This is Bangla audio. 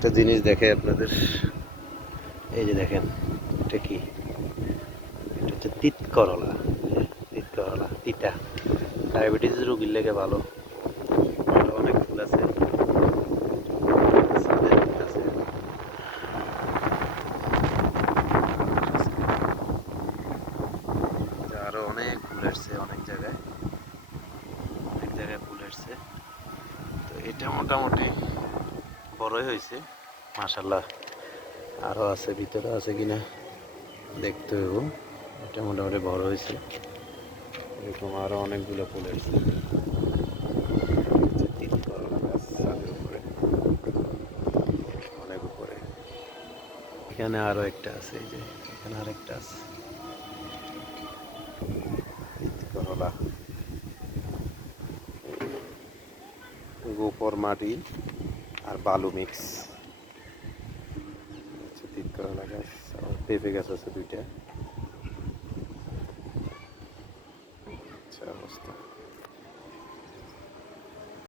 একটা জিনিস দেখে আপনাদের, এই যে দেখেন এটা কি, এটা হচ্ছে তিত করলা। তিত করলা তিতা, ডায়াবেটিস রোগীর লেগে ভালো। আরো অনেক ফুল আছে, ছাদের ফুল আছে, আরো অনেক ফুল আসছে অনেক জায়গায়, অনেক জায়গায় ফুল আসছে। তো এটা মোটামুটি বড়ই হয়েছে মাশাল্লাহ। আরো আছে, ভিতরে আছে কিনা দেখতে হইব। এটা মোটামুটি বড় হয়েছে, এরকম আরো অনেকগুলো ফুল আসছে। তিন করলা গাছ ছাদের উপরে, অনেক উপরে। এখানে আরো একটা আছে, এই যে এখানে আরেকটা আছে তিত করলা। গোপর মাটি আর বালু মিক্স হচ্ছে তিত করলা গাছ। আর পেঁপে গাছ আছে দুইটা। আচ্ছা অবস্থা।